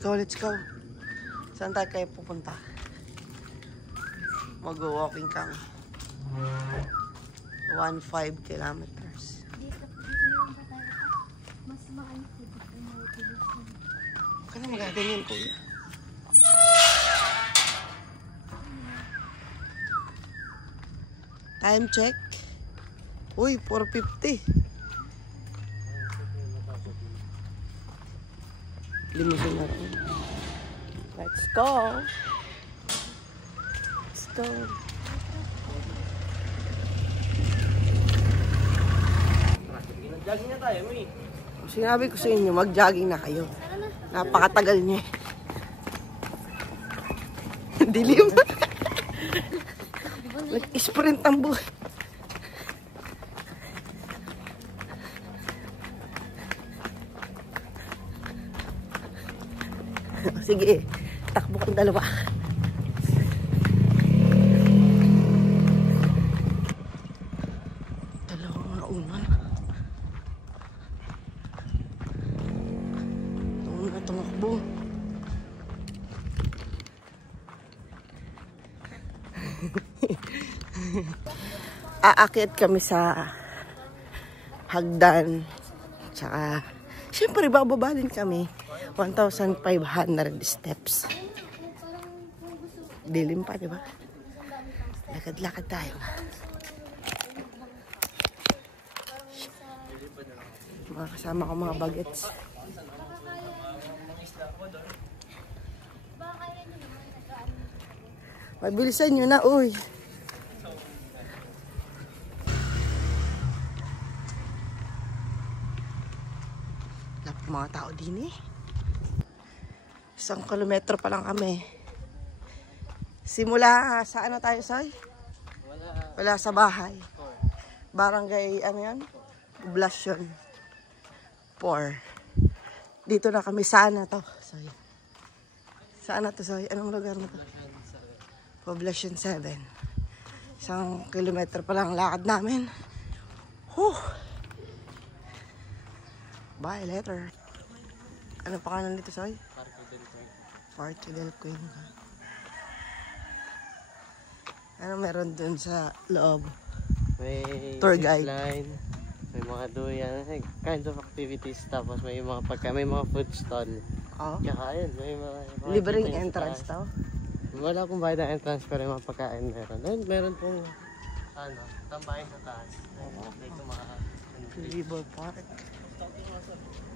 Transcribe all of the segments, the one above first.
go, let's go. Saan tayo kayo pupunta? Mag-walking kami. 1.5 kilometers. Mas maano po dito na utilizan. Huwag ka na magaganyan, kuya. Time check. Uy, 4:50. Limitin na rin. Let's go. Let's go. Jogging na tayo, May. Sinabi ko sa inyo, mag-jogging na kayo. Napakatagal niya. Dilim. Nag-sprint ang buhay. Sige, takbo kang dalawa. Dalawang naunan. Tumakbo. Aakyat kami sa hagdan. Tsaka, syempre, bababa din kami. 1,500 steps. Dilim pa, diba? Lakad-lakad tayo. Mga kasama ko mga bagets. Mabilisan nyo na, uy. Lapit mga tao din eh. 1 kilometro pa lang kami. Simula, saan na tayo, Soy? Wala sa bahay. Barangay, ano yan? Poblasyon 4. Dito na kami. Saan na to, Soy? Saan na to, Soy? Anong lugar na to? Poblasyon 7. 1 kilometro pa lang lakad namin. Whew. Bye, later. Ano pangalan dito, Soy? Parque del Cuenca. Ano meron dun sa loob? May tour guide. Line, may mga duyan, kinds of activities, tapos may mga may mga food stall. Oh. Tsaka ayun, may mga Libreng entrance daw? Wala pong bayad ng entrance pero yung mga pagkain meron. Ayun, meron pong ano, tambahin sa taas. Dito mga River Park.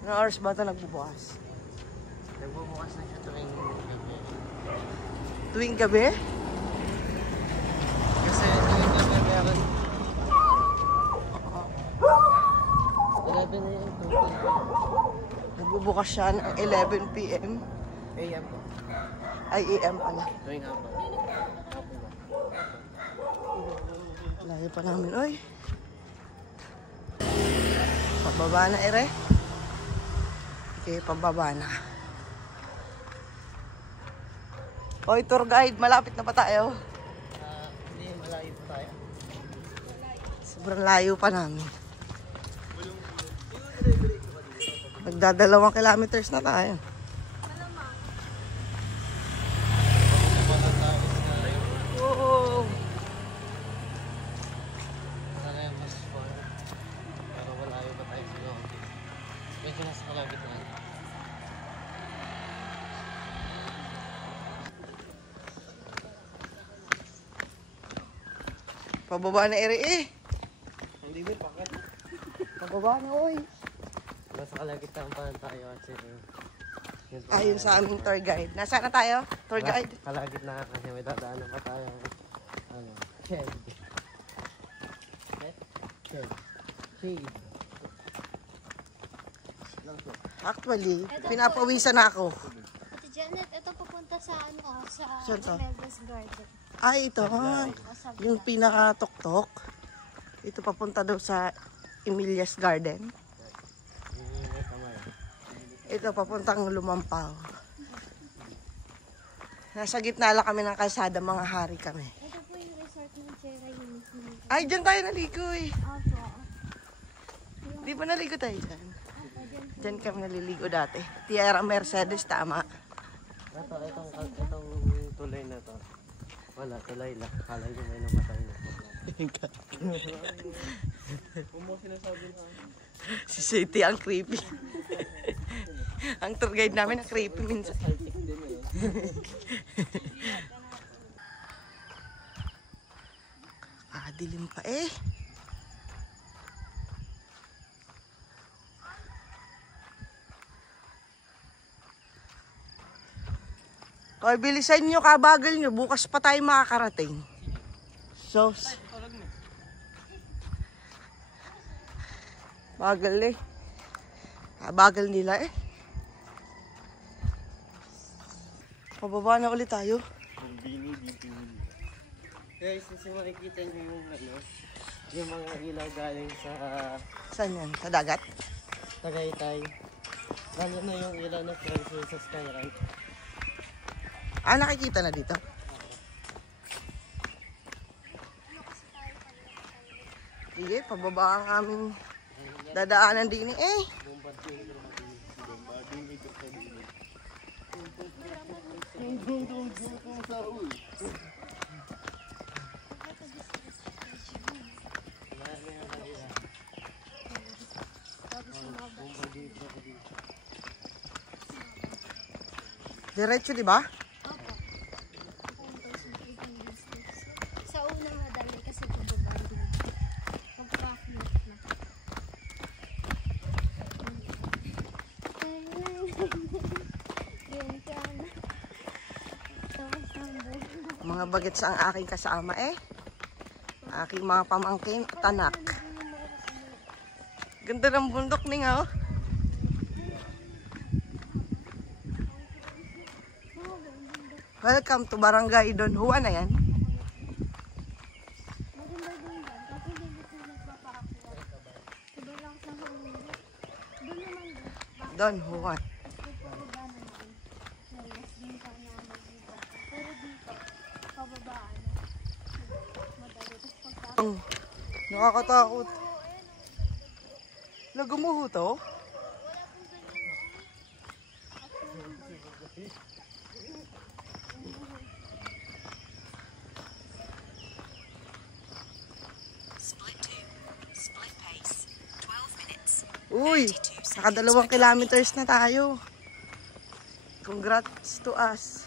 Anong oras ba ito nagbubukas? nagbubukas na siya tuwing gabi. Tuwing gabi? Kasi tuwing gabi meron 11 a.m. to Nagbubukas siya ng 11 p.m. a.m. po. Ay, AM pala. Tuwing hapon. Layo pa namin, oy. Pababa na, ere. Okay, pababa na. Oy, tour guide, malapit na pa tayo. Hindi, malayo po tayo. Sobrang layo pa namin. Magdadalawang kilometers na tayo. Oo. Sana yung mas far. Pero malayo pa tayo sa loob. Medyo nasa kalagitnaan. Pababa na, ere, eh. Hindi ba pakat? Pababa na, oy. Nasa kalagitnaan pa lang tayo kasi Ayun sa aming tour guide. Nasaan na tayo? Tour guide? Kalagitnaan kasi may dadaanan pa tayo. Ano? Shed. Shed. Shade. Actually, pinapawisan na ako. Ate Janet, ito pupunta sa ano, sa Saan to? Neves Garden. Ay, ito. Yung pinakatuktok. Ito papunta daw sa Emilia's Garden. Ito papuntang Lumampaw. Nasa gitna lang kami ng kalsada, mga hari kami. Ito po yung resort ng Sierra Unique. Ay, dyan tayo naligo eh. Opo. Di ba naligo tayo dyan? Opo, dyan po. Dyan kami naliligo dati. Tierra Mercedes, tama. Itong tulay na to. Wala, tulay lang. Kala nyo may namatay na. Kung sinasabi na. Si City ang creepy. Ang tour guide namin ang creepy minsan. Dilim pa eh. Hoy, bilisan nyo, kabagal nyo. Bukas pa tayo makakarating. So, bagal eh. Kabagal nila eh. Pababa na ulit tayo. Guys, kasi makikita nyo yung mga ilaw galing sa Saan yan? Sa dagat? Tagaytay. Lalo na yung ilaw na friends sa Skyride. Ah, nakikita na dito. Sige, pababa ang aming dadaanan din eh. Diretso, di ba? Opo. Sa una madali kasi bubabanding. Pagpapakit na. Yun ka na. Tapos ang Mga bagets ang aking kasama eh. Aking mga pamangkin, tanak. Ganda ng bundok ni nga oh. Welcome to Barangay Don Juan na yan. Don Juan. Nakakatakot. Nagumuho to? Uy, nakadalawang kilometers na tayo. Congrats to us.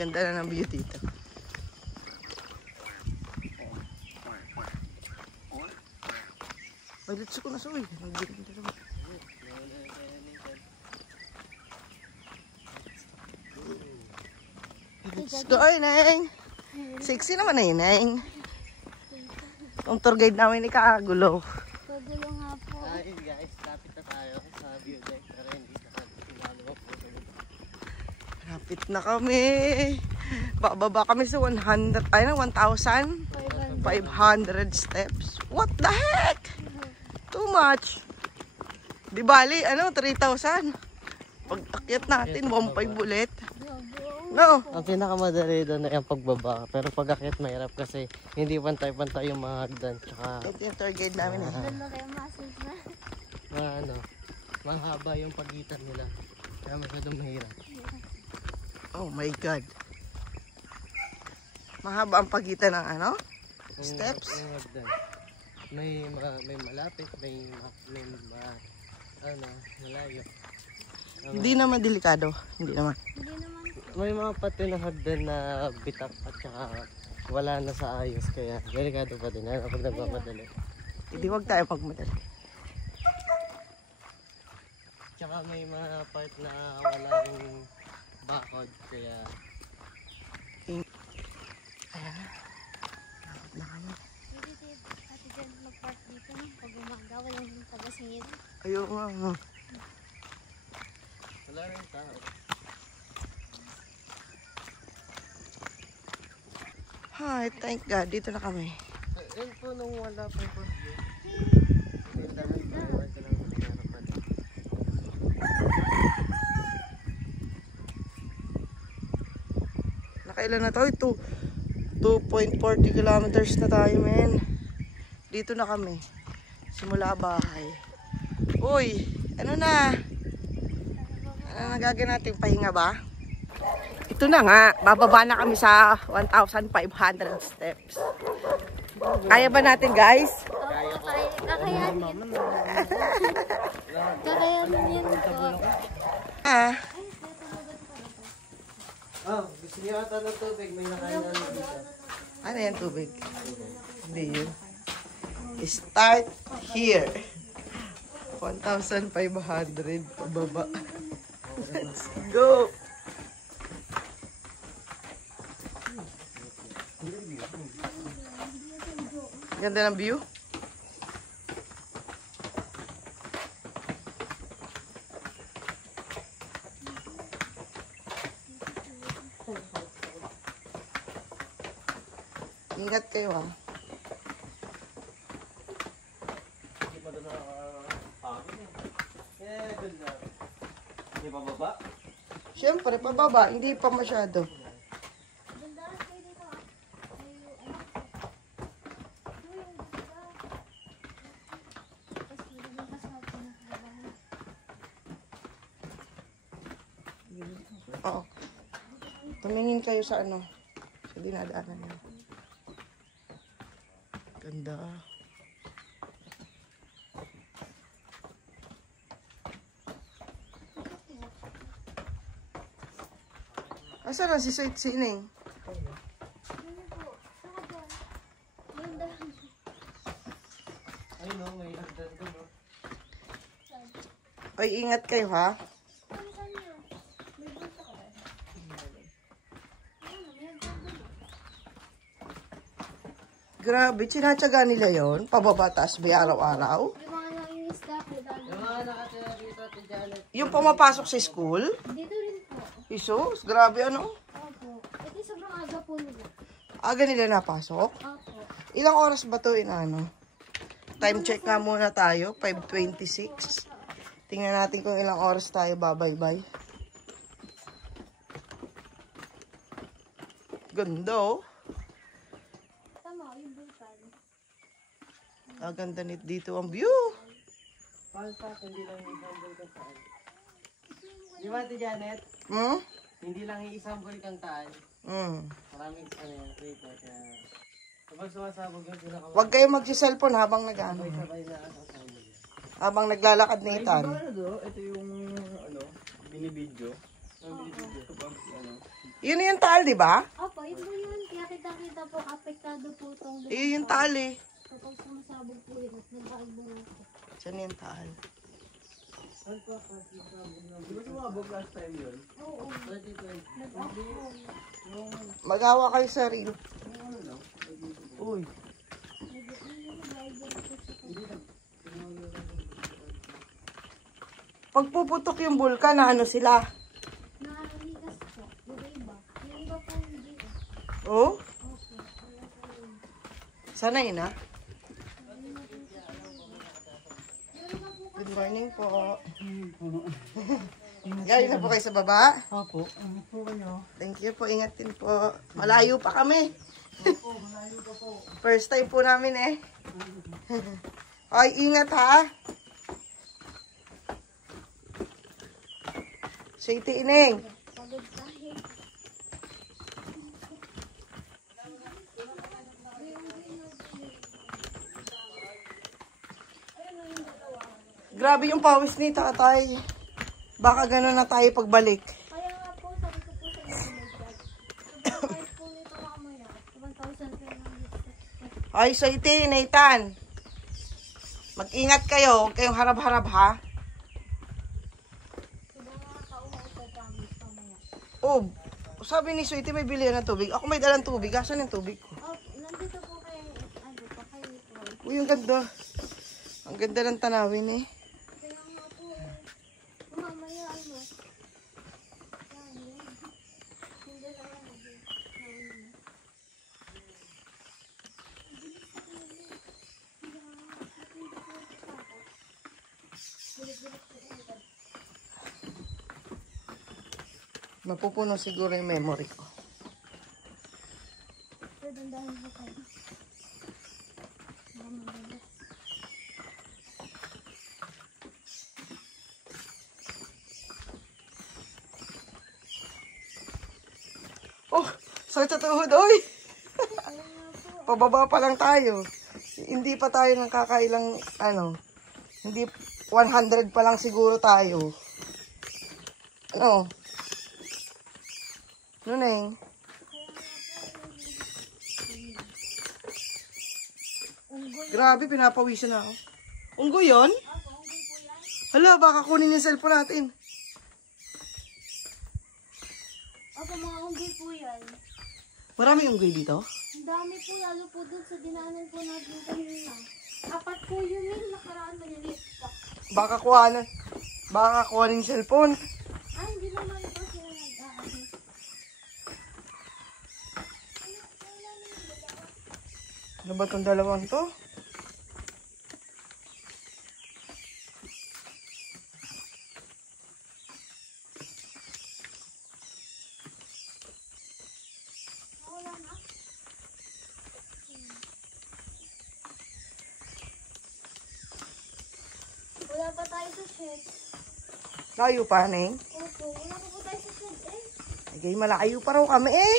Ganda na ng view dito. Maglitso ko na sa uy. Let's go, Neng. Sexy naman na yun, Neng. Ang tour guide namin ikagulo. Pagulo nga po. Ay guys, lapit na tayo sa view deck. Pero hindi na pinalo po. Lapit na kami. Bababa kami sa 1,500 steps. What the heck? Too much. Di bali, 3,000. Pag akyat natin, 1,500 ulit. No. Ang pinakamadali doon ay ang pagbaba. Pero pag akyat mahirap kasi hindi pantay-pantay yung mga hagdan. Tsaka Ito yung tour guide namin. Doon na kayo muscles na. mahaba yung pagitan nila. Kaya masyadong mahirap. Oh my God. Mahaba ang pagitan ng steps. Yung hagdan. May malapit, may malayo. Hindi naman delikado. Hindi naman. Hindi naman. May mga pati na hagdan na bitak at saka wala na sa ayos. Kaya delikado pa din kapag nagmamadali. Hindi wag tayo pagmadali. Tsaka may mga part na wala ring bakod. Kaya Ayan na. Lapit na kami. Pwede si Ate Jen mag-park dito no? Pag umaga, walang taga-singit. Ayun nga. wala rin tao. Hi, thank God. Dito na kami. Yun po nung wala pa po. Tindahan pa. Ewan ko lang kung meron pa. Nakailan na tayo? 2.40 kilometers na tayo, men. Dito na kami. Simula bahay. Uy, ano na? Ano nagagawin natin? Pahinga ba? Ito na nga. Bababa na kami sa 1,500 steps. Kaya ba natin, guys? Kakayanin yun. Kakayanin yun po. Ah. Oh, gusto niyo ata ng tubig. May nakain na dito. Ano yan, tubig? Hindi yun. Start here. 1,500 pababa. Let's go! Ganda ng view. Ingat kayo ha. Hindi pa doon nakakapagod eh. Ganda. Hindi pa baba? Siyempre, pababa. Hindi pa masyado. Oo. Tumingin kayo sa ano. Sa dinadaanan niyo. Ganda. Asa na si Sweet Sining? Ayun o, may hagdan doon o. Ay, ingat kayo ha. Grabe, sinatsaga nila yon. Pababa taas ba araw-araw? Yung mga nangingisda po, Yung mga nakatira dito, Ate Janet. Yung pumapasok sa school? dito rin po. Isus, grabe ano? Opo. Ito sobrang aga po nila. Aga nila napasok? Opo. Ilang oras ba to ano? Time check nga muna tayo, 5:26. Tingnan natin kung ilang oras tayo babaybay. Ganda oh. Tama, yung bulkan. Ganda dito ang view. Palpak, hindi lang yung isang bulkan taan. Di ba, Ate Janet? Hmm? Hindi lang yung isang bulkan taan. Hmm. Maraming ano yan, dito. Kaya, kapag sumasabog yung pinaka... Huwag kayo magsi-cellphone habang nag-ano. Sabay na kasama niya. Habang naglalakad ni Ethan. Ito yung ano, binibidyo. Ito pa ano. Yun yung taal, di ba? Opo, yun po yun. Kaya kita-kita po, apektado po itong Yun yung taal eh. kapag sumasabog po yun at nagkaigbo na po. Saan yung taal? Di ba sumabog last time yun? Oo, nag-off po. Magawa kayo sa reel. Uy. Pag puputok yung bulkan, na ano sila? Nakakalikas po. Yung iba. Yung iba po hindi. Oh? Opo. Sanay na. Good morning po. Galing na po kayo sa baba? Opo, ano po kayo? Thank you po. Ingat din po. Malayo pa kami. First time po namin eh. Ay, ingat ha. Sweetie Ineng. Pagod tayo. Grabe yung pawis ni tatay. Baka gano'n na tayo pagbalik. Kaya nga po, sabi ko po sa inyo, sobrang price po nito mamaya. 1,300. Ay, Sweetie, Nathan. Mag-ingat kayo. Huwag kayong harap-harap ha. Sobrang nakakauhaw po, promise, mamaya. Oh, sabi ni Sweetie may bilihan ng tubig. Ako may dalang tubig. Asan yung tubig ko? Oh, nandito po kayo, ano, pa kayo ito. Uy, ang ganda. Ang ganda ng tanawin eh. Kaya nga po, mamaya, ano, hindi lang ano, Mapupuno siguro yung memory ko. Sakit sa tuhod, oy. Pababa pa lang tayo. Hindi pa tayo ng kakailang, ano, hindi 100 pa lang siguro tayo. Ano? Ano na eh? Grabe, pinapawisan na ako. Unggoy yun? Hala, baka kunin yung cellphone natin. Opo, mga unggoy po yan. Maraming unggoy dito? Ang dami po, lalo po dun sa dinaanan po natin kanina. Apat po yun yung nakaraan maliliit pa. Baka kuhanin yung cellphone. Ay, hindi naman po sila nag-aano. Ano ba itong dalawang to? Wala na. Wala pa tayo sa shed. Layo pa, Neng. Opo, wala pa po tayo sa shed eh. Ay, malayo pa raw kami eh.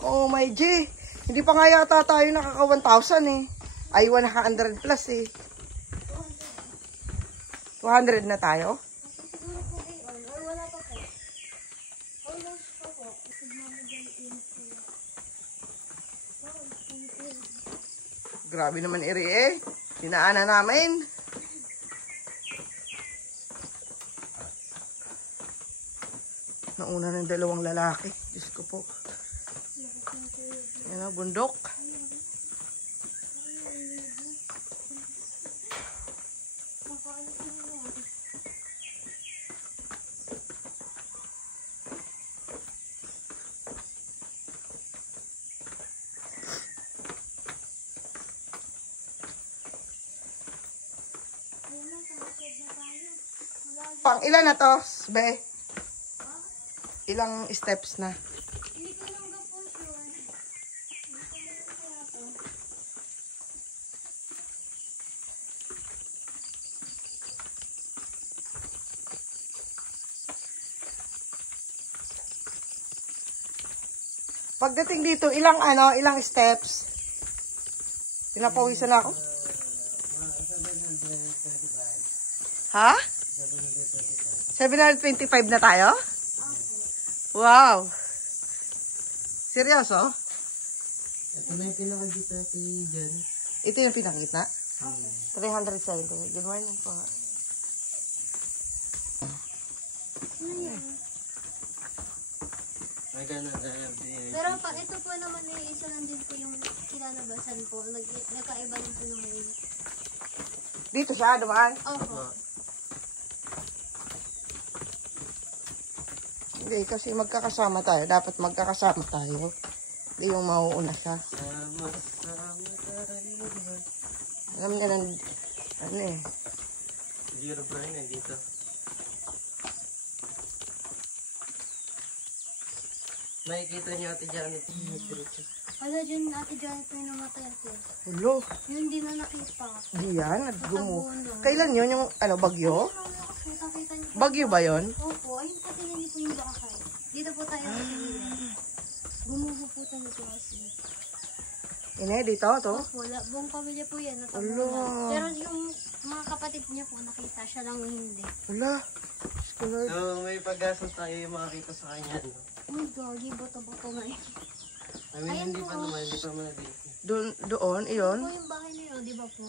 Oh my G. Hindi pa nga yata tayo nakaka 1,000 eh. Ay, 100 plus eh. 200 na tayo? Siguro po kayo on, or wala pa po. Almost pa po. Sigmamagaliin po. Wow, thank you. Grabe naman iri eh. Dinaanan namin. Nauna ng dalawang lalaki. Diyos ko po. Yan na, bundok. Pang ilan na to, be? Ilang steps na? Hindi ko lang po sure. Hindi ko lang kaya to. Pagdating dito, ilang steps? Pinapawisan na ako. Ha? 725 na tayo? Wow! Seryoso? Ito na yung pinakagita dyan. Ito yung pinakita? 370. Good morning po. Ay, ganun. Pero pag ito po naman isa lang din po yung kinalabasan po. Nagkaiba din po ng way. Dito siya, dumaan? Opo. Hindi, kasi magkakasama tayo. Dapat magkakasama tayo. Hindi yung mauuna siya. Sama-sama tayo. Alam niya lang, ano eh. Zero Brian eh, dito. Makikita niyo ate Janet. Wala dyan ate Janet na yung namatay po. Hulo, Yun di na nakita. di yan. Naggumo. Nakabuo na. Kailan yun? Yung bagyo? Nakita niyo po. Bagyo ba yun? Opo, ayun po tingnan niyo po yung bakay. Dito po tayo tingnan. Gumuho po tayo po kasi. Ine, dito, to? Opo, buong pamilya po yan. Ala. Natabunan. Pero yung mga kapatid niya po nakita, siya lang hindi. Wala. So, may pag-asa tayo yung makakita sa kanya. No? Uy, gagi, boto-boto na yun. I mean, Ayan hindi po. pa naman, hindi pa naman dito. Doon, iyon. Ito po yung bahay niyo, di ba po?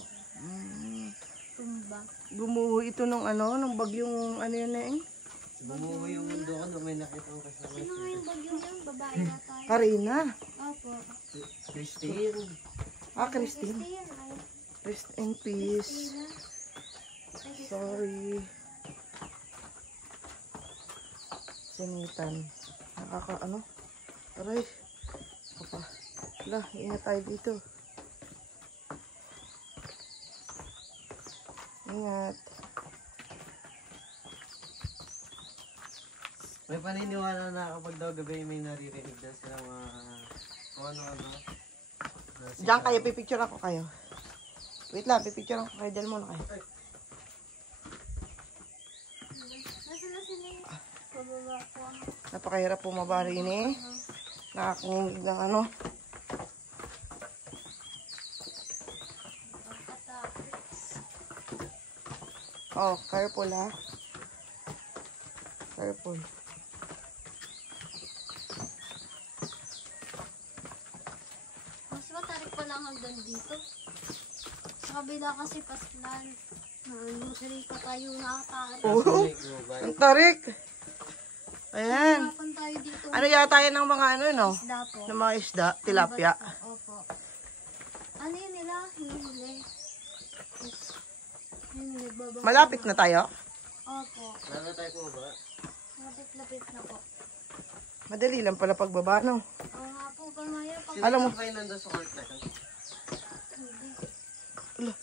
Tumba. Gumuho ito nung nung bagyong yun na eh. Bumuho yung mundo ko na may nakita ko kasama Sino nga siya. yung bagyo niya? Babae na tayo. Karina. Opo. Christine. Christine. Christine, ay. Rest in peace. Christina. Sorry. Sinitan. Aray. Papa. Wala, ingat tayo dito. Ingat. May paniniwala na kapag daw gabi may naririnig na silang kung ano-ano. Diyan kayo, pipicture ako kayo. Wait lang, pipicture ako kayo. Diyan muna kayo. Nasaan na sila? Pababa po. Napakahirap pumaba rin eh. Nakakinig ng ano. Oh, careful ha. Careful. Mas matarik pa lang hanggang dito. Sa kabila kasi paslan. Matarik pa tayo nakatarik. Oh, ang tarik. Ayan. Hirapan tayo dito. Ano yata yan ng mga ano, no? Isda po. Ng mga isda, tilapia. Opo. Ano yun nila? Hinihili. Nagbababa. Malapit na tayo. Opo. Lalo tayo po ba? Lapit-lapit na po. Madali lang pala pagbaba, no? Oo nga po, pamaya pag... Alam mo. Sino kayo nandun sa court na yun? Ala,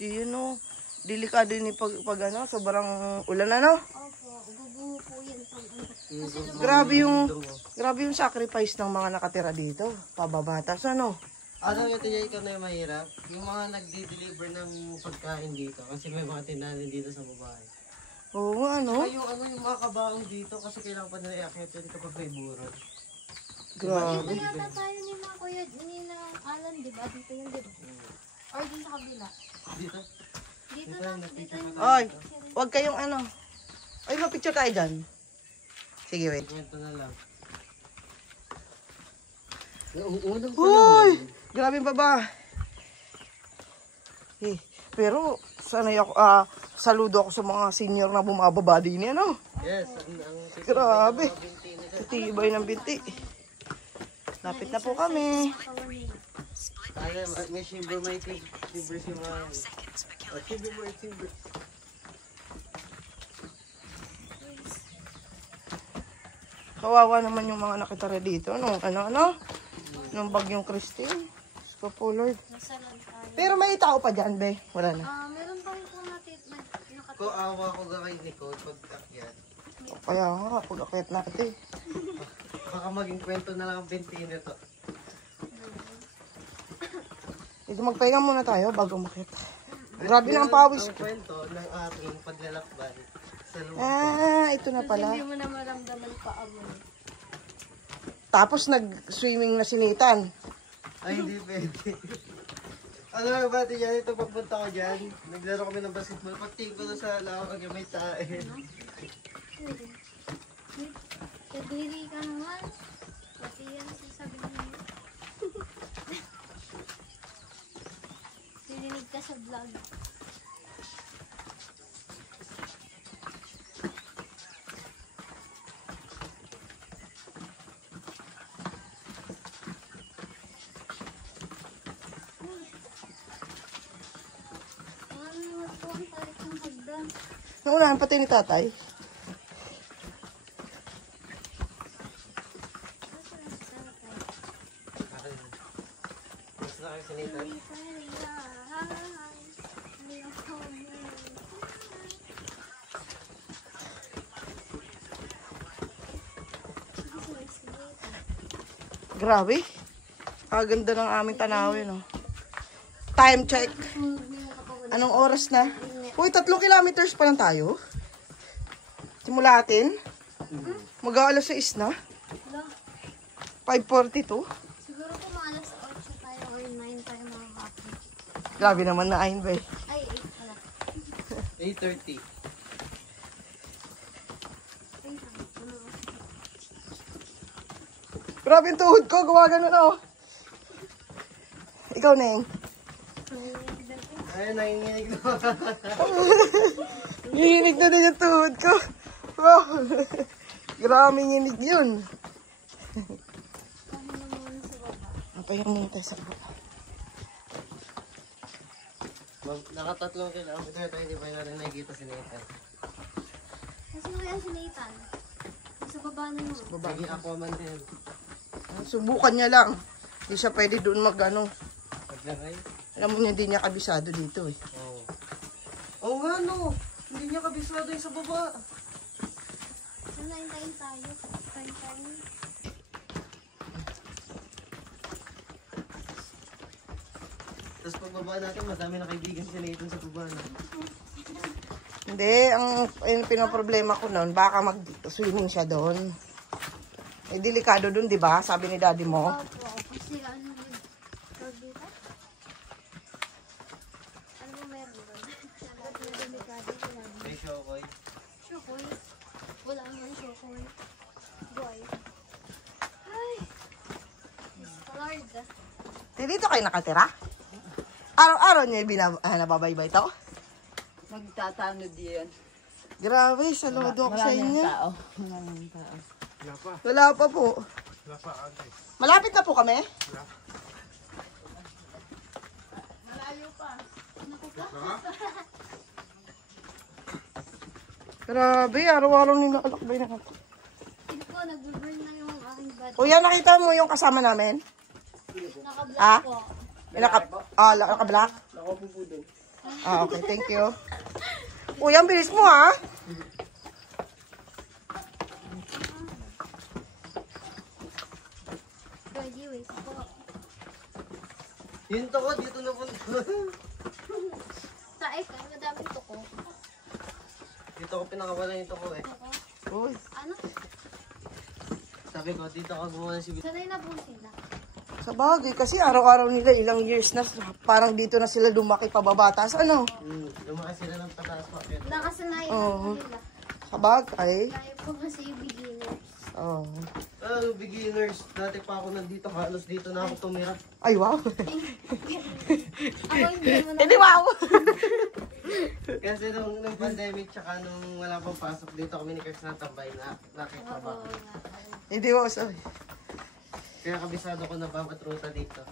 di yun, no? Delikado yun pag ano, sobrang ulan na, no? Opo, bubuho po yan pag ano. Grabe yung sacrifice ng mga nakatira dito. Pababatas, ano? Alam ito niya, ikaw na yung mahirap. Yung mga nagdi-deliver ng pagkain dito. Kasi may mga tindahan dito sa babae. Oo nga, no? Saka yung mga kabaong dito kasi kailangan pa nila i-akyatin kapag may burol. Grabe. Dito yata tayo ni mga kuya, ni na Alan, di ba? Dito yun, di ba? Or dito sa kabila. Dito? Dito lang, dito yun. Oy, huwag kayong ano. Ay, mapicture tayo dyan. Sige, wait. Kwento na lang. Unang Uy! Grabe yung baba. Eh, pero, sanay ako, saludo ako sa mga senior na bumababa din yan, no? Yes, Grabe. ang binti nila. Tibay ng binti. Lapit na po kami. Alam, may silver, may silver si mga... Silver. Kawawa naman yung mga nakitara dito. Nung bagyong Christine. Sko po, Lord. Nasa lang tayo. Pero may tao pa dyan, be. Wala na. Meron pa rin po natin, nakatira. Ko awa ko ga kay Nicole pag-akyat. Kaya nga, pag-akit natin. Baka maging kwento na lang ang binti nito. Ito, magpahinga muna tayo bago makit. Grabe na ang pawis Ang ko. kwento ng aking paglalakbay sa lupa. Ito na pala. Hindi mo na maramdaman pa mo. Tapos nag-swimming na sinitan. Ay, hindi pwede. Ano nga ba, Tiyan, ito pagpunta ko dyan. Naglaro kami ng basketball. Pagtingin ko na sa lawak ang may tae. Kadiri ka naman. Pati yan sasabihin mo. Dilinig ka sa vlog. Naunahan pati ni tatay. Gusto na kayo sinitan? Grabe. Kaganda ng aming tanawin, no? Time check. Anong oras na? Uy, 3 kilometers pa lang tayo. Simula atin. Mag-aalas 6 na. 5:42. Siguro kung maalas 8 tayo or 9 tayo makakapit. Grabe naman na ayin, be. Ay, 8 pala. 8:30. Grabe yung tuhod ko. Gawa ganun, oh. Ikaw, Neng. Ay, nanginginig na. Nanginig na din yung tuhod ko. Wow. Grabe nginig yun. Pahinga muna tayo sa baba. Nakatatlong kilometer tayo, hindi pa natin nakikita si Nathan. Kasi kaya si Nathan. Sa baba na mo. Naging Aquaman din. Subukan niya lang. Hindi siya pwede doon mag-ano. Paglangay? Alam mo niya, hindi niya kabisado dito eh. Oo. Oo nga no. Hindi niya kabisado yung sa baba. Sana hintayin tayo. Hintayin. Tapos pagbaba natin, madami na kaibigan si Nathan sa baba na. Hindi, ang pinoproblema ko noon, baka mag-swimming siya doon. Eh, delikado dun, di ba? Sabi ni daddy mo. Opo. Kasi ano yun? Tawag dito? Ano mo meron doon? Ba't may delikado sila? May shokoy. Shukoy. Wala naman shukoy. Boy. Ay. Lord. Dito kayo nakatira? Araw-araw niyo nababaybay to? Magtatanod yan. Grabe, saludo ako sa inyo. Tao. Maraming tao. Wala pa po. Malapit na po kami? Malayo pa. Grabe, araw-araw nila kalakbay na ako. Hindi po, nag-burn na yung aking body. Kuya, nakita mo yung kasama namin? Naka-block Ah? po. Naka-black? Okay, thank you. Kuya, ang bilis mo ha? Ready, wait po. Yung toko, dito na punta. Tae ka, madaming tuko. Dito ko pinakawala yung toko eh. Tuko. Uy, Ano? Sabi ko, dito ako gumawa ng sibil. Sanay na po sila. sa bagay, kasi araw-araw nila, ilang years na, parang dito na sila lumaki pababatas, ano? Lumaki sila ng pataas pa. Nakasanayan na Oo. po nila. Sa bagay. Tayo po kasi beginners. Oh. Beginners, dati pa ako nandito, halos dito na ako tumira. Ay, wow. Ako hindi mo na. Hindi, wow. Kasi nung pandemic, tsaka nung wala pang pasok dito kami ni Kirk natambay na nakikita. Hindi, wow, sorry. Kaya kabisado ko na bawat ruta dito.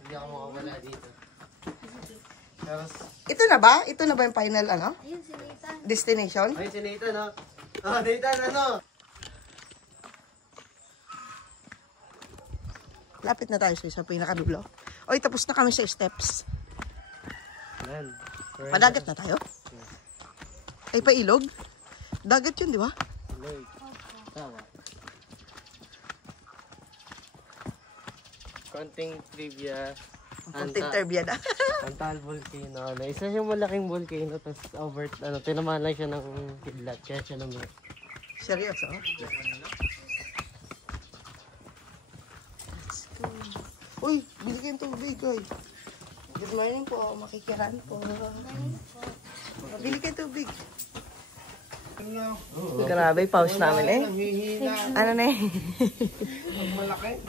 Hindi ako makawala dito. Pero, Ito na ba? Ito na ba yung final, ano? Ayun, si Nathan. Destination? ay si Nathan, no? Oh, Nathan, ano? Lapit na tayo sa pinakadulo. Oy, tapos na kami sa steps. Yan. Padagat na tayo? Ay, pailog? Dagat yun, di ba? Tawa. Konting trivia. Konting terbia na. Antal volcano. Isa siyang malaking volcano, tapos over, tinamaan lang siya ng kidlat, kaya siya naman. Seryoso? Uy, bili kayong tubig, oy. Good morning po, makikiran po. Bili kayong tubig. Grabe, pause namin eh. Ano na eh?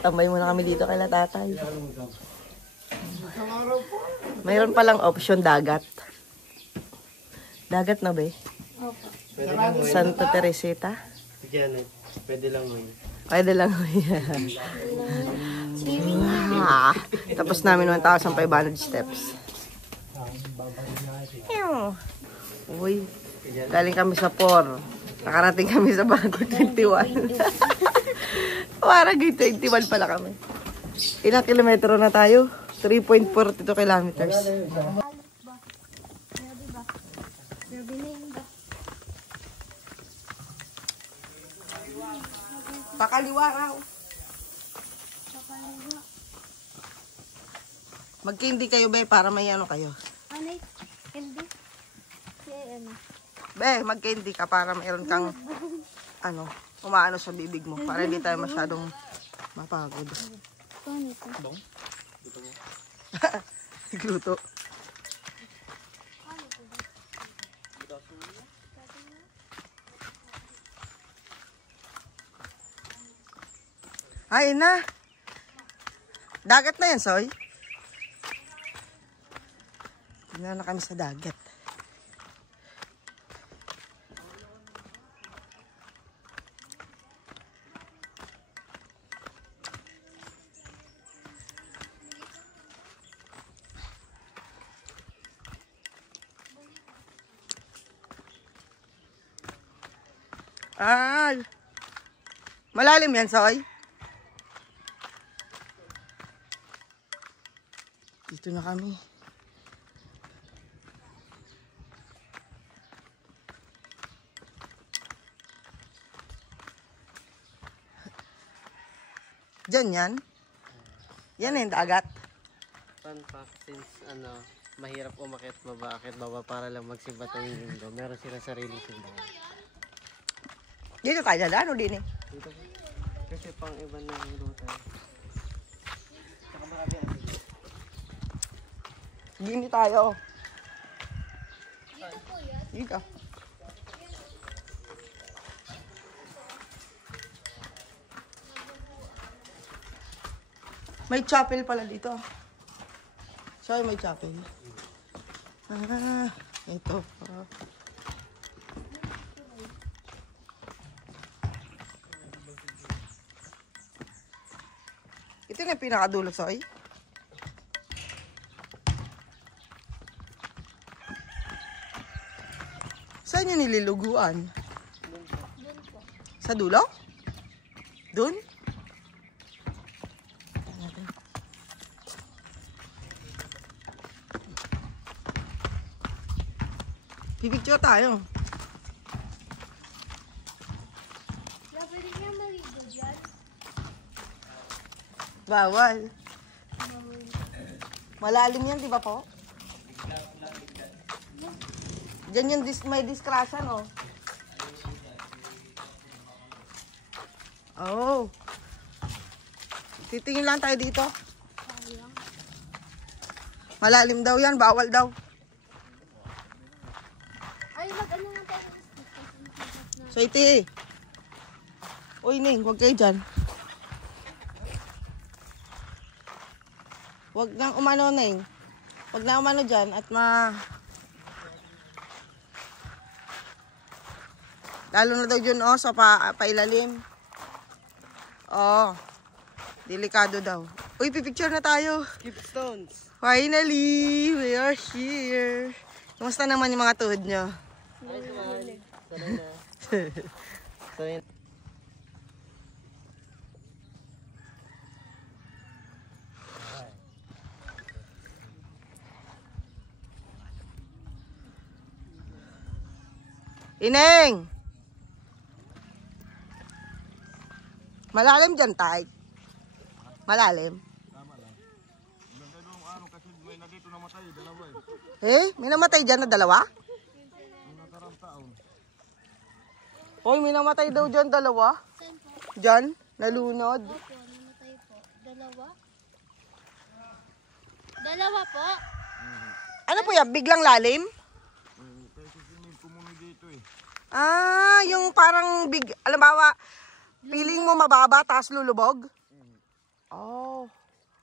Tambay muna kami dito kay tatay. Mayroon palang option dagat. Dagat na ba eh? Opo. Pwede lang mo Santa Teresita. Janet. Pwede lang mo Pwede lang. Tapos namin 1,500 steps. Uy, galing kami sa 4. Nakarating kami sa Bago 21. Parang 21 pala kami. Ilang kilometro na tayo? 3.42 kilometers. Grabe ba? Grabe na yun ba? Pakaliwa raw. Kakaliwa. Magkindi kayo be para may ano kayo. Ano eh? Hindi? Si ano? Be, magkindi ka para mayroon kang ano, umaano sa bibig mo para hindi tayo masyadong mapagod. Paano ito? Nagluto. Ay na. Dagat na yan, Soy. Tingnan na kami sa dagat. Ay. Malalim yan, Soy. Dito na kami. Diyan yan. Yan yung dagat. Fun fact, since mahirap umakyat baba para lang magsimba tuwing linggo. Meron sila sariling simbahan. Dito tayo dadaan o din eh. Dito. Kasi pang iba na yung ruta. Saka marami ang Gini tayo. Dito po yan. Dito. May chapel pala dito. Sorry, may chapel. Ah, ito. Ito na yung pinakadulo, Soy. Saan yung nililuguan? Doon po. Sa dulo? Doon? Pipicture tayo. Pwede kaya maligo dyan? Bawal. Malalim yan, di ba po? Diyan yung may discretion, oh. Oh. Titingin lang tayo dito. Sayang. Malalim daw yan, bawal daw. Ay, mag-ano nga tayo. So, iti. Uy, Ning, huwag kayo dyan. Huwag nang umano, Ning. Huwag na umano dyan at lalo na daw dyan, oh, sa pailalim. Oh, delikado daw. Uy, pipicture na tayo. Keep stones. Finally, we are here. Kumusta naman yung mga tuhod nyo? Ay, naman. Sanay na. Sanay na. Ineng! Malalim dyan, tay. Malalim. Eh, may namatay dyan na dalawa? Hoy, may namatay daw dyan dalawa. Saan po? Dyan, nalunod. Opo, namatay po. Dalawa? Dalawa po? Ano po yan? Biglang lalim? Ah, yung parang alambawa, feeling mo mababa, taas lulubog? Oh.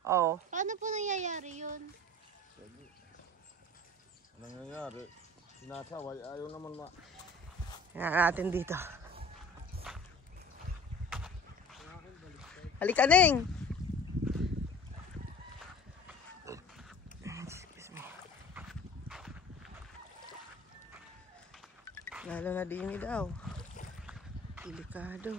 Oh. Paano po nangyayari yun? Nangyayari, sinasaway, ayaw naman Tingnan natin dito. Halika, Ning. Excuse me. Lalo na dini daw. Delikado.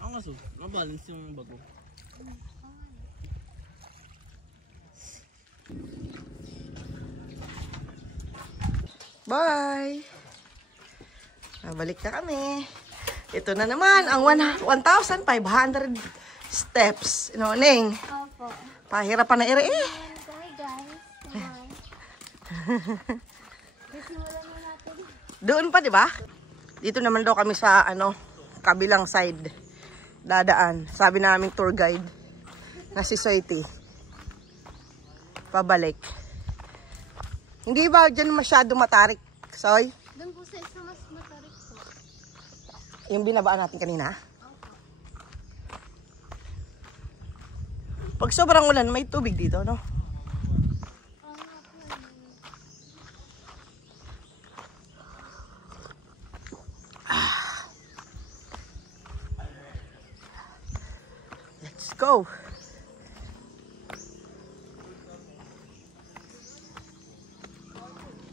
Ang kaso, mabalance yung bago. Bye! Nabalik na kami. Ito na naman ang 1,500 steps. Ning, Opo. pahirapan na ere eh. Hi guys. Hi. Simulan na natin. Doon pa, di ba? Dito naman daw kami sa kabilang side. Dadaan. Sabi namin tour guide na si Soiti. Pabalik. Hindi ba dyan masyado matarik, Soy? Doon po sa isa mas matarik po. Yung binabaan natin kanina? Pag sobrang ulan, may tubig dito, no? Oo nga po. Let's go.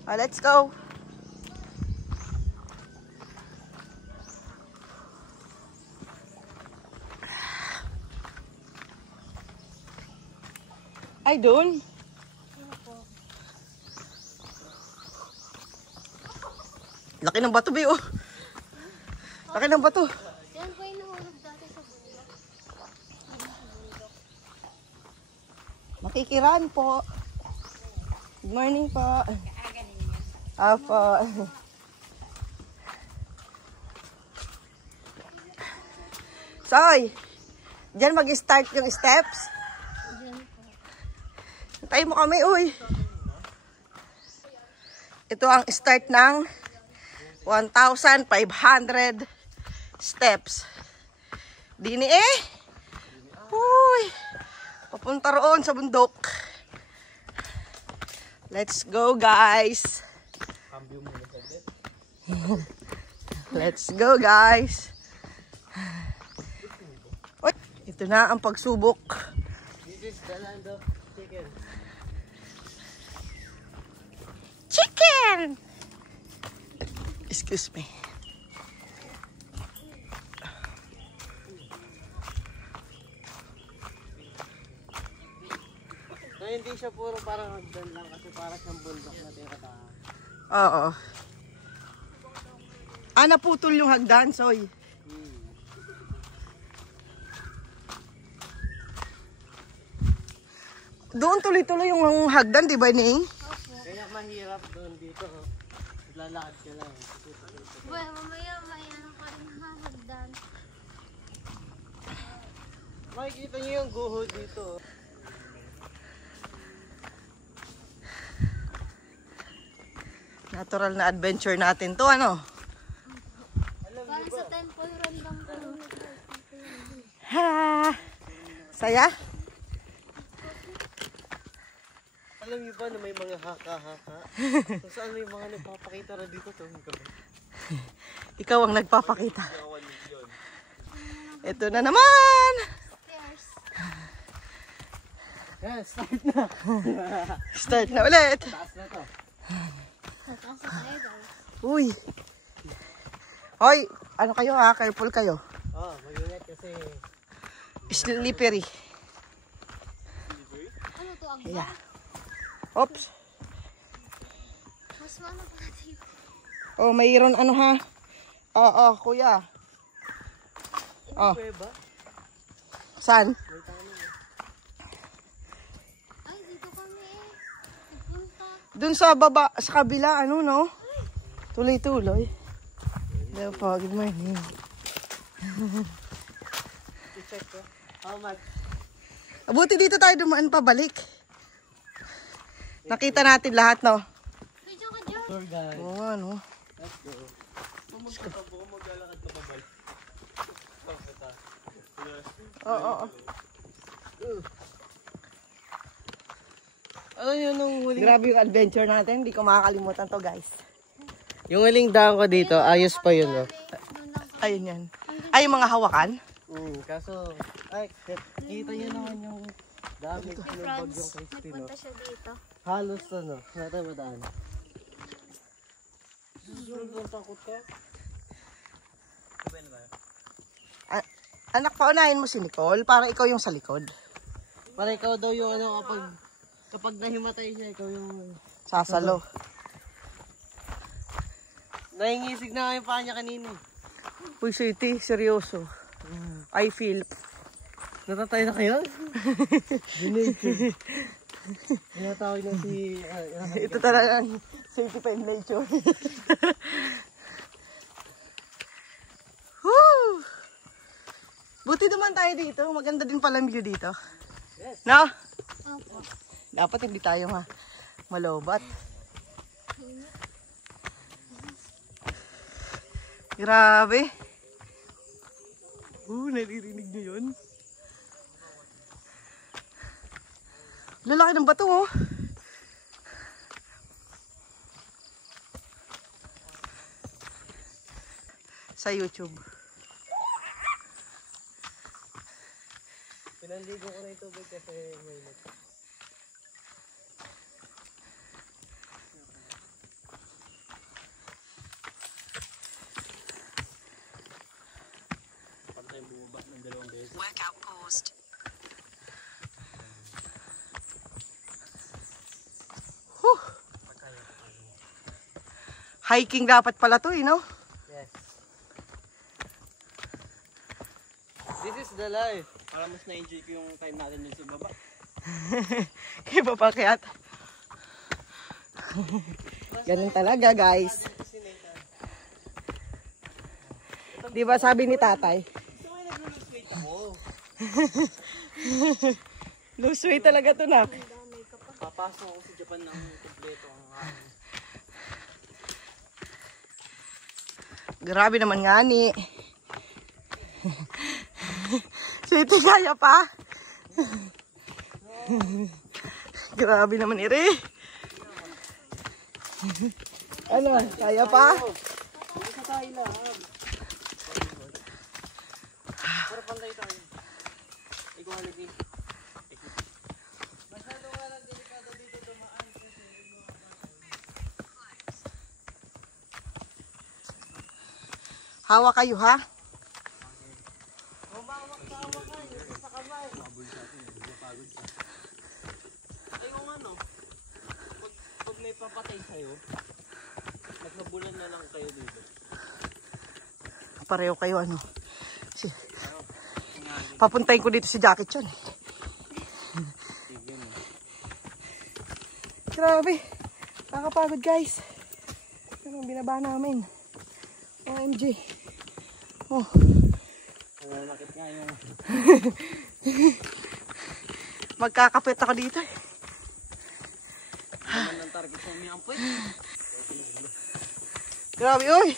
Let's go. Ay, doon. Laki ng bato, Bio. Laki ng bato. Yan po yung nahulog dati sa bundok. Makikiran po. Good morning po. Apo. Soy, diyan mag-start yung steps. Tayo mo kami, uy. Ito ang start ng 1,500 steps. Dini eh. Uy. Papunta roon sa bundok. Let's go, guys. Let's go, guys. Uy, ito na ang pagsubok. This is the land of chicken. Chicken! Excuse me. So, hindi siya puro parang hagdan lang kasi para siyang bundok na tinatahan. Oo. Naputol yung hagdan, Soy. Doon tuloy-tuloy yung hagdan, di ba, Ning? Kaya mahirap doon dito. Lalakad ka lang. Well, mamaya may ano ka rin hahagdan. Makikita niyo yung guho dito. Natural na adventure natin to, ano? Parang sa temple run lang ko. Ha! Saya? Alam niyo ba na may mga haka-haka? So, saan may mga nagpapakita na dito? Ikaw ang nagpapakita. Ito na naman! Stairs. Yan, start na! Start na ulit. Taas na to. Tataas na tayo, guys. Uy! Hoy! Ano kayo ha? Careful kayo. Mag-ingat kasi. Slippery. Ano to, agba? Yeah. Oops. Mas maano pa dito. Oh, mayroon ano ha? Oo, kuya. Oh, Kuweba? saan? Ay, dito kami eh. Nagpunta. Dun sa baba, sa kabila, ano no? Tuloy-tuloy. Hello po, good morning. I-check ko. How much? Buti dito tayo dumaan pabalik. Nakita natin lahat, no? Video ka dyan. Tour guide. Oo, ano? Let's go. Maglalakad ka pa ba? Oo. Ano yun nung huling? Grabe yung adventure natin. Hindi ko makakalimutan to, guys. Yung huling daan ko dito, ayos pa yun, no? Doon lang kami. Ayun yan. Ay, yung mga hawakan? Kaso, ay, kita nyo naman yung dami ng Friends, bagyong Christy, no? nagpunta siya dito. Halos to, no? Saan tayo madaan? Takot ka? Anak, paunahin mo si Nicole para ikaw yung sa likod. Para ikaw daw yung ano kapag nahimatay siya, ikaw yung Sasalo. nahingisig na yung paa niya kanina. Uy, Sweetie, seryoso. I feel. Natatay na kayo? Dinature. Tinatawag na si... Ito talaga ang safety pa in nature. Woo! Buti naman tayo dito. Maganda din pala ang view dito. Yes. No? Opo. Dapat hindi tayo malobat. Grabe. Naririnig niyo yun? Lalaki ng bato, oh. Sa YouTube. Pinanligo ko na yung tubig kasi mainit. Hiking dapat pala to, no? Yes. This is the life. Para mas na-enjoy ko yung time natin dun sa baba. Kaya papakyat. Ganun talaga, guys. Di ba sabi ni tatay? Gusto mo yung nag-lose weight ako? Lose weight talaga to na. Papasok ako sa Japan ng kompleto ang aking. Grabe naman nga ni. Sweetie, kaya pa? Grabe naman iri. Ano, kaya pa? Hindi ka tayo lang. Para pantay tayo. Ikaw halagin. Masyado nga lang delikado dito tumaan. Hawak kayo, ha? Ay kung ano, pag may papatay sa'yo, nagkabulan na lang kayo dito. Pareho kayo, ano? Papuntahin ko dito si Jackie Chan. Grabe. Nakakapagod, guys. Ano ang binaba namin? OMG. Oh. Nakit nga yung... Magkakapit ako dito. naman ng target sa umiyang puwet. Grabe, oy.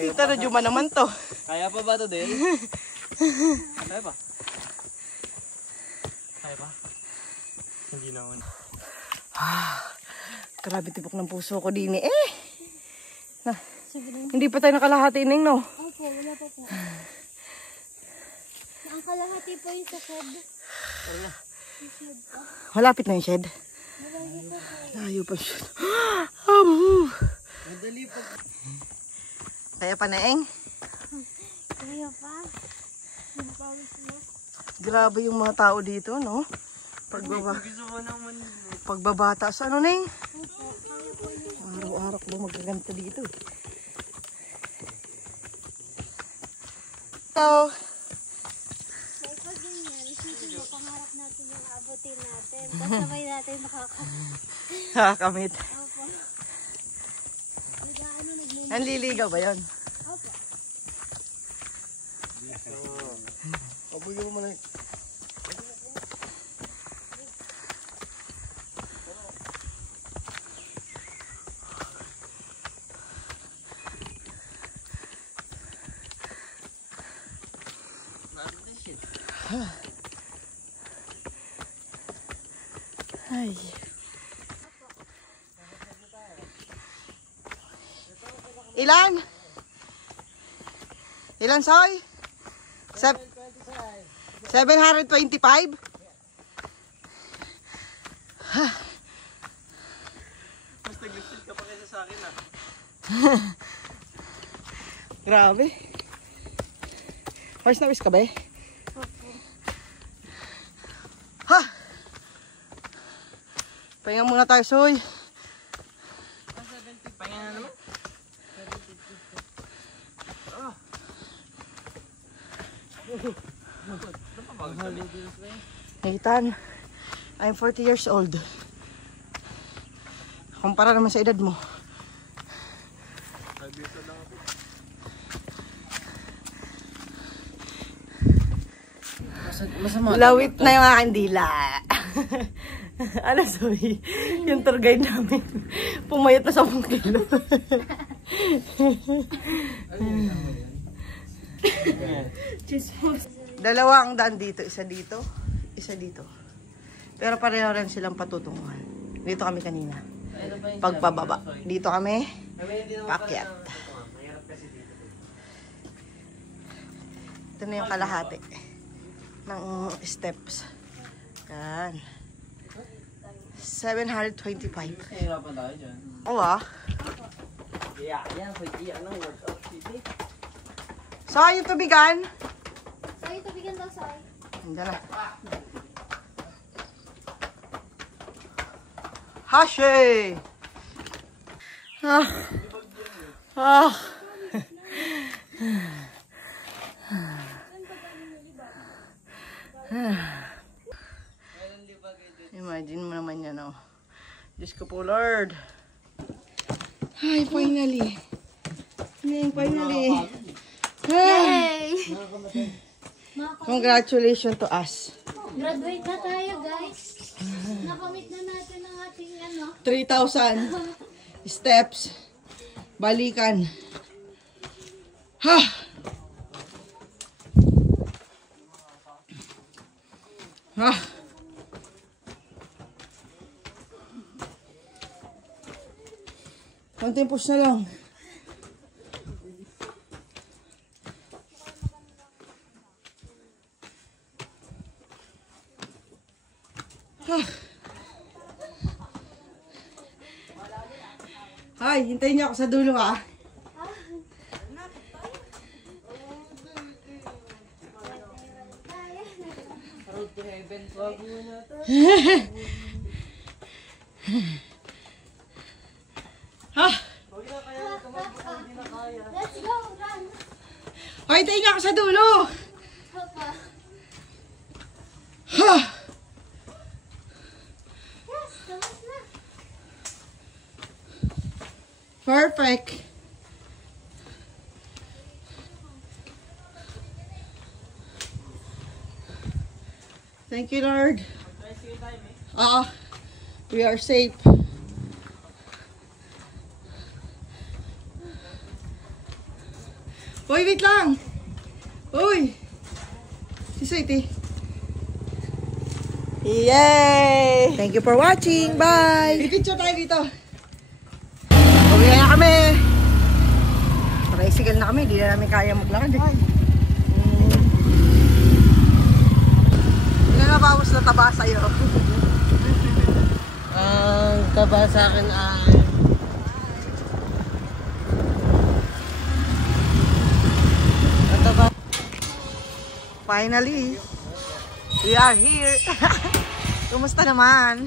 Kita na Juma naman to. Kaya pa ba ito din? Kaya pa? Kaya pa? Hindi naman. Grabe tibok ng puso ko din eh. Na, hindi pa tayo nakalahati ning, no? Opo, wala pa po. Ang kalahati po yung sa shed. Malapit na yung shed. Malayo pa po. Layo pa shed. Madali pa. Kaya pa na, Eng. Kaya pa. Nagpawis na. Grabe yung mga tao dito, no? Gusto mo naman. Pagbabata sa ano, Neng? Opo, kaya po yun. Araw-araw ko magaganto dito. So, Kaya pag ganyan, isipin mo, pangarap natin yung abutin natin. Tapos sabay natin nakakamit. Opo. Nag-ano, naglilinis. Nanliligaw ba yun? Opo. Pabuyo mo na. Ay. Ilan? Ilan, Soy? 725? Mas nag-lipstick ka pa kaysa sa akin ah. Grabe. Wais na wis ka ba eh? Ha! Pahinga muna tayo, Soy. Pahinga na naman. Nathan, I'm 40 years old. Kumpara naman sa edad mo. Lawit na yung aking dila. Ano, sorry. Yung tour guide namin. Pumayot na 10 kilo. Dalawa ang daan dito. Isa dito. Isa dito. Pero pareho rin silang patutunguhan. Dito kami kanina. Pagpababa. Dito kami. Paakyat. Ito na yung kalahati ng steps. Yan. 725. Hirapan tayo dyan. Oo ah. Yeah, yan. Pwede yan ang workout. Pwede. So, yung tubigan. Say, tubigan daw, say. Hindi na. Hashi! Ah. Ah. Imagine mo naman yan, oh. Diyos ko po, Lord. Hi, finally. Finally. Yay! Congratulations to us. Graduate na tayo, guys. Nakamit na natin ang ating 3,000 steps. Balikan. Ha! Ha! Konting push na lang. Ay, hintayin niyo ako sa dulo, ha? Ha? Let's go, run! Ay, hintayin niyo ako sa dulo! Papa. Ha! Yes, tapos na. Perfect. Thank you, Lord. We are safe. Uy, wait lang. Uy. Si Sweetie. Yay! Thank you for watching. Bye! Picture tayo dito. Uwi na kami. Tricycle na kami. Hindi na namin kaya maglakad. Hindi na nabawas na taba sa'yo. Ang taba sa akin ay... Finally, we are here. Kumusta naman?